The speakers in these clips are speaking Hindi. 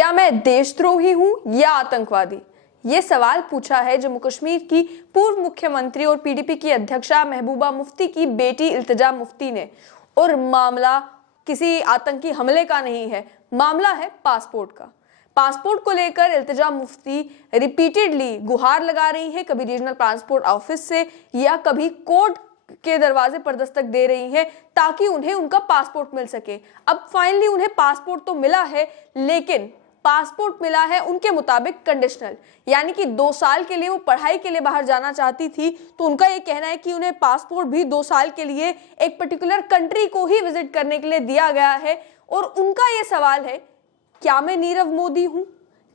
क्या मैं देशद्रोही हूं या आतंकवादी? ये सवाल पूछा है जम्मू कश्मीर की पूर्व मुख्यमंत्री और पीडीपी की अध्यक्षा महबूबा मुफ्ती की बेटी इल्तिजा मुफ्ती ने। और मामला किसी आतंकी हमले का नहीं है, मामला है पासपोर्ट का। पासपोर्ट को लेकर इल्तिजा मुफ्ती रिपीटेडली गुहार लगा रही है, कभी रीजनल पासपोर्ट ऑफिस से या कभी कोर्ट के दरवाजे पर दस्तक दे रही है ताकि उन्हें उनका पासपोर्ट मिल सके। अब फाइनली उन्हें पासपोर्ट तो मिला है, लेकिन पासपोर्ट मिला है उनके मुताबिक कंडीशनल, यानी कि 2 साल के लिए वो पढ़ाई के लिए बाहर जाना चाहती थी, तो उनका ये कहना है कि उन्हें पासपोर्ट भी 2 साल के लिए एक पर्टिकुलर कंट्री को ही विजिट करने के लिए दिया गया है। और उनका ये सवाल है, क्या मैं नीरव मोदी हूं?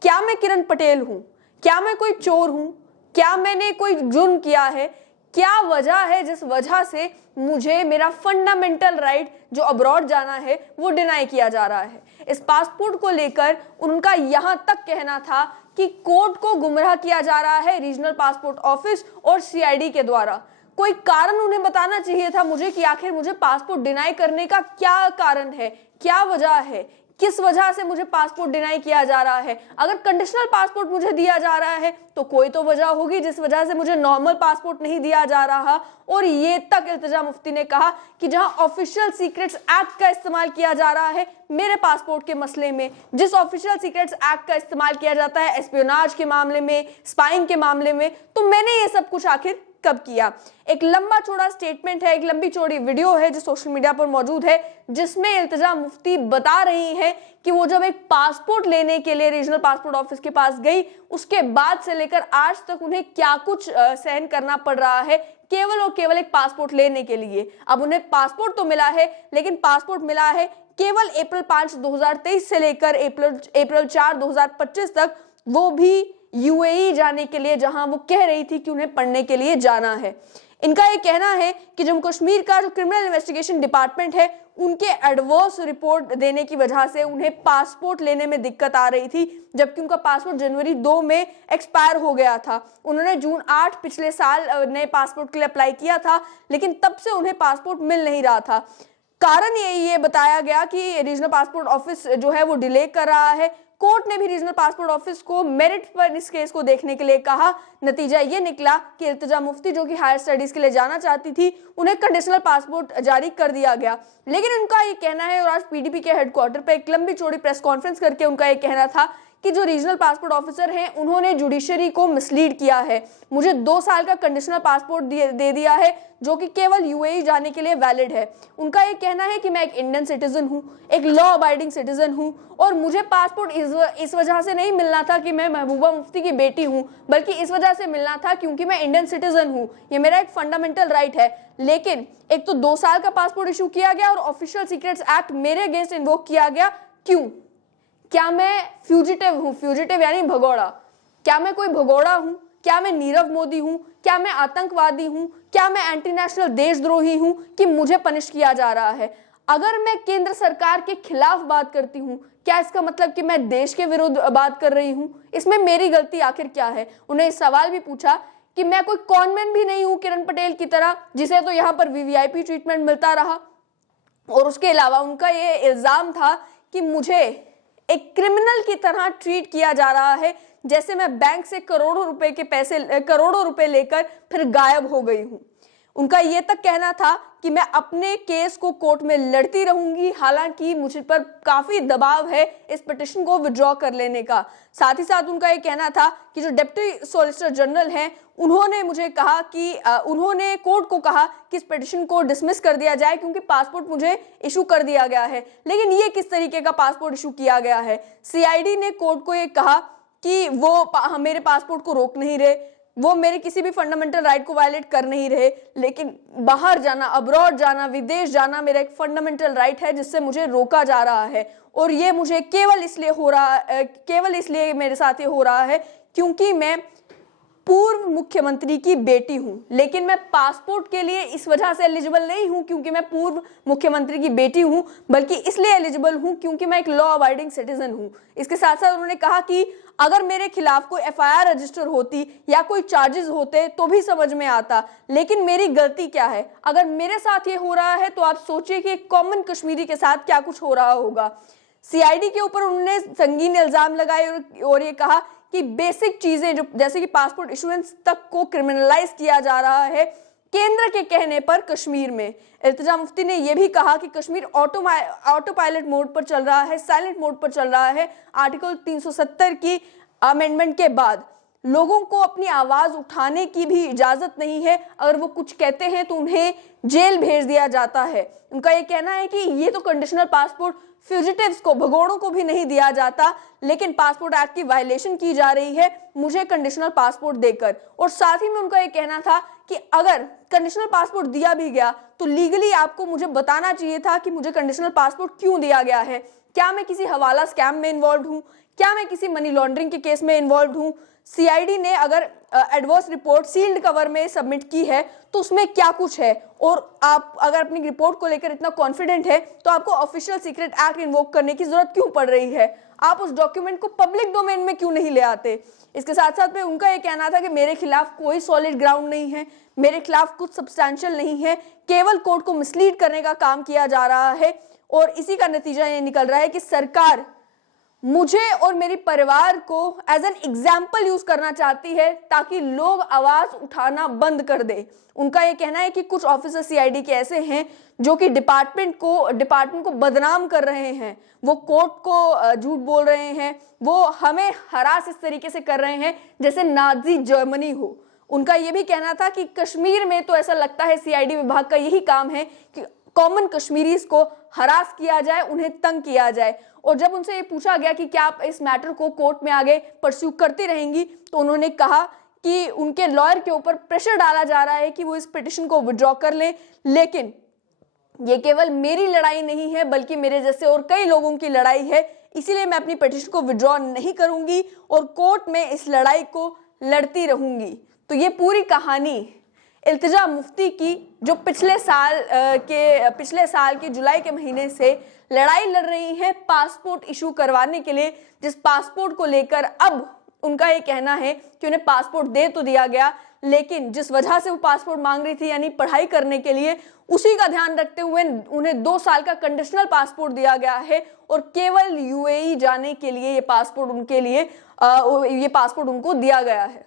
क्या मैं किरण पटेल हूं? क्या मैं कोई चोर हूं? क्या मैंने कोई जुर्म किया है? क्या वजह है जिस वजह से मुझे मेरा फंडामेंटल राइट जो अब्रॉड जाना है वो डिनाई किया जा रहा है? इस पासपोर्ट को लेकर उनका यहां तक कहना था कि कोर्ट को गुमराह किया जा रहा है रीजनल पासपोर्ट ऑफिस और सीआईडी के द्वारा। कोई कारण उन्हें बताना चाहिए था मुझे कि आखिर मुझे पासपोर्ट डिनाई करने का क्या कारण है, क्या वजह है, किस वजह से मुझे पासपोर्ट डिनाई किया जा रहा है। अगर कंडीशनल पासपोर्ट मुझे दिया जा रहा है तो कोई तो वजह होगी जिस वजह से मुझे नॉर्मल पासपोर्ट नहीं दिया जा रहा। और ये तक इल्तिजा मुफ्ती ने कहा कि जहां ऑफिशियल सीक्रेट्स एक्ट का इस्तेमाल किया जा रहा है मेरे पासपोर्ट के मसले में, जिस ऑफिशियल सीक्रेट्स एक्ट का इस्तेमाल किया जाता है एस्पियोनाज के मामले में, स्पाइंग के मामले में, तो मैंने ये सब कुछ आखिर कब किया? एक लंबा चौड़ा स्टेटमेंट है, एक लंबी चौड़ी वीडियो है जो सोशल मीडिया पर मौजूद है, जिसमें इल्तिजा मुफ्ती बता रही है कि वो जब एक पासपोर्ट लेने के लिए रीजनल पासपोर्ट ऑफिस के पास गई, उसके बाद से लेकर आज तक उन्हें क्या कुछ सहन करना पड़ रहा है केवल और केवल एक पासपोर्ट लेने के लिए। अब उन्हें पासपोर्ट तो मिला है, लेकिन पासपोर्ट मिला है केवल अप्रैल 5, 2023 से लेकर अप्रैल 4, 2025 तक, वो भी यूएई जाने के लिए, जहां वो कह रही थी कि उन्हें पढ़ने के लिए जाना है। इनका ये कहना है कि जम्मू कश्मीर का जो क्रिमिनल इन्वेस्टिगेशन डिपार्टमेंट है, उनके एडवर्स रिपोर्ट देने की वजह से उन्हें पासपोर्ट लेने में दिक्कत आ रही थी, जबकि उनका पासपोर्ट जनवरी 2 में एक्सपायर हो गया था। उन्होंने जून 8 पिछले साल नए पासपोर्ट के लिए अप्लाई किया था, लेकिन तब से उन्हें पासपोर्ट मिल नहीं रहा था। कारण ये बताया गया कि रीजनल पासपोर्ट ऑफिस जो है वो डिले कर रहा है। कोर्ट ने भी रीजनल पासपोर्ट ऑफिस को मेरिट पर इस केस को देखने के लिए कहा। नतीजा ये निकला कि इल्तिजा मुफ्ती जो कि हायर स्टडीज के लिए जाना चाहती थी, उन्हें कंडीशनल पासपोर्ट जारी कर दिया गया। लेकिन उनका ये कहना है, और आज पीडीपी के हेडक्वार्टर पर एक लंबी चौड़ी प्रेस कॉन्फ्रेंस करके उनका ये कहना था कि जो रीजनल पासपोर्ट ऑफिसर हैं उन्होंने जुडिशरी को मिसलीड किया है। मुझे 2 साल का कंडीशनल पासपोर्ट दे दिया है जो कि केवल यूएई जाने के लिए वैलिड है। उनका ये कहना है कि मैं एक इंडियन सिटीजन हूँ, एक लॉ अबाइडिंग सिटीजन हूँ, और मुझे पासपोर्ट इस वजह से नहीं मिलना था कि मैं महबूबा मुफ्ती की बेटी हूँ, बल्कि इस वजह से मिलना था क्योंकि मैं इंडियन सिटीजन हूँ, ये मेरा एक फंडामेंटल राइट है। लेकिन एक तो 2 साल का पासपोर्ट इशू किया गया और ऑफिशियल सीक्रेट्स एक्ट मेरे अगेंस्ट इन्वोक किया गया। क्यों? क्या मैं फ्यूजिटिव हूं? फ्यूजिटिव यानी भगोड़ा। क्या मैं कोई भगोड़ा हूं? क्या मैं नीरव मोदी हूं? क्या मैं आतंकवादी हूं? क्या मैं एंटी नेशनल देशद्रोही हूं कि मुझे पनिश किया जा रहा है? अगर मैं केंद्र सरकार के खिलाफ बात करती हूं, क्या इसका मतलब कि मैं देश के विरुद्ध बात कर रही हूं? इसमें मेरी गलती आखिर क्या है? उन्हें इस सवाल भी पूछा कि मैं कोई कॉनमैन भी नहीं हूं किरण पटेल की तरह, जिसे तो यहाँ पर वीवीआईपी ट्रीटमेंट मिलता रहा। और उसके अलावा उनका ये इल्जाम था कि मुझे एक क्रिमिनल की तरह ट्रीट किया जा रहा है, जैसे मैं बैंक से करोड़ों रुपए लेकर फिर गायब हो गई हूं। उनका यह तक कहना था कि मैं अपने केस को कोर्ट में लड़ती रहूंगी, हालांकि मुझ पर काफी दबाव है इस पिटीशन को विड्रॉ कर लेने का। साथ ही साथ उनका यह कहना था कि जो डिप्टी सॉलिसिटर जनरल हैं, उन्होंने मुझे कहा कि उन्होंने कोर्ट को कहा कि इस पिटीशन को डिसमिस कर दिया जाए क्योंकि पासपोर्ट मुझे इशू कर दिया गया है। लेकिन ये किस तरीके का पासपोर्ट इशू किया गया है? सीआईडी ने कोर्ट को ये कहा कि वो मेरे पासपोर्ट को रोक नहीं रहे, वो मेरे किसी भी फंडामेंटल राइट को वायलेट कर नहीं रहे, लेकिन बाहर जाना, अब्रॉड जाना, विदेश जाना मेरा एक फंडामेंटल राइट है जिससे मुझे रोका जा रहा है। और ये मुझे केवल इसलिए मेरे साथ ये हो रहा है क्योंकि मैं पूर्व मुख्यमंत्री की बेटी हूं। लेकिन मैं पासपोर्ट के लिए इस वजह से एलिजिबल नहीं हूं क्योंकि मैं पूर्व मुख्यमंत्री की बेटी हूं, बल्कि इसलिए एलिजिबल हूं क्योंकि मैं एक लॉ अबाइडिंग सिटीजन हूं। इसके साथ साथ उन्होंने कहा कि अगर मेरे खिलाफ कोई एफआईआर रजिस्टर होती या कोई चार्जेस होते तो भी समझ में आता, लेकिन मेरी गलती क्या है? अगर मेरे साथ ये हो रहा है तो आप सोचिए कि एक कॉमन कश्मीरी के साथ क्या कुछ हो रहा होगा। सीआईडी के ऊपर उन्होंने संगीन इल्जाम लगाए और ये कहा कि बेसिक चीजें जो जैसे कि पासपोर्ट इशुएंस तक को क्रिमिनलाइज किया जा रहा है केंद्र के कहने पर कश्मीर में। इल्तिजा मुफ्ती ने यह भी कहा कि कश्मीर ऑटो पायलट मोड पर चल रहा है, साइलेंट मोड पर चल रहा है। आर्टिकल 370 की अमेंडमेंट के बाद लोगों को अपनी आवाज उठाने की भी इजाजत नहीं है। अगर वो कुछ कहते हैं तो उन्हें जेल भेज दिया जाता है। उनका ये कहना है कि ये तो कंडीशनल पासपोर्ट फ्यूजिटिव्स को, भगोड़ों को भी नहीं दिया जाता, लेकिन पासपोर्ट एक्ट की वायलेशन की जा रही है मुझे कंडीशनल पासपोर्ट देकर। और साथ ही में उनका ये कहना था कि अगर कंडीशनल पासपोर्ट दिया भी गया तो लीगली आपको मुझे बताना चाहिए था कि मुझे कंडीशनल पासपोर्ट क्यों दिया गया है। क्या मैं किसी हवाला स्कैम में इन्वॉल्व हूं? क्या मैं किसी मनी लॉन्ड्रिंग के केस में इन्वॉल्व हूं? सीआईडी ने अगर एडवर्स रिपोर्ट सील्ड कवर में सबमिट की है तो उसमें क्या कुछ है, और आप अगर अपनी रिपोर्ट को लेकर इतना कॉन्फिडेंट है तो आपको ऑफिशियल सीक्रेट एक्ट इन्वोक करने की जरूरत क्यों पड़ रही है? आप उस डॉक्यूमेंट को पब्लिक डोमेन में क्यों नहीं ले आते? इसके साथ साथ में उनका यह कहना था कि मेरे खिलाफ कोई सॉलिड ग्राउंड नहीं है, मेरे खिलाफ कुछ सब्सटैंशियल नहीं है, केवल कोर्ट को मिसलीड करने का काम किया जा रहा है। और इसी का नतीजा ये निकल रहा है कि सरकार मुझे और मेरे परिवार को एज एन एग्जाम्पल यूज करना चाहती है ताकि लोग आवाज उठाना बंद कर दे। उनका यह कहना है कि कुछ ऑफिसर सीआईडी के ऐसे हैं जो कि डिपार्टमेंट को बदनाम कर रहे हैं, वो कोर्ट को झूठ बोल रहे हैं, वो हमें हरास इस तरीके से कर रहे हैं जैसे नाजी जर्मनी हो। उनका यह भी कहना था कि कश्मीर में तो ऐसा लगता है सीआईडी विभाग का यही काम है कि कॉमन कश्मीरीज को हरास किया जाए, उन्हें तंग किया जाए। और जब उनसे ये पूछा गया कि क्या आप इस मैटर को कोर्ट में आगे परस्यू करती रहेंगी, तो उन्होंने कहा कि उनके लॉयर के ऊपर प्रेशर डाला जा रहा है कि वो इस पिटिशन को विड्रॉ कर लें, लेकिन ये केवल मेरी लड़ाई नहीं है बल्कि मेरे जैसे और कई लोगों की लड़ाई है, इसीलिए मैं अपनी पिटिशन को विड्रॉ नहीं करूंगी और कोर्ट में इस लड़ाई को लड़ती रहूंगी। तो ये पूरी कहानी इल्तिजा मुफ्ती की, जो पिछले साल के जुलाई के महीने से लड़ाई लड़ रही हैं पासपोर्ट इशू करवाने के लिए, जिस पासपोर्ट को लेकर अब उनका ये कहना है कि उन्हें पासपोर्ट दे तो दिया गया, लेकिन जिस वजह से वो पासपोर्ट मांग रही थी यानी पढ़ाई करने के लिए, उसी का ध्यान रखते हुए उन्हें 2 साल का कंडीशनल पासपोर्ट दिया गया है और केवल यूएई जाने के लिए ये पासपोर्ट उनको दिया गया है।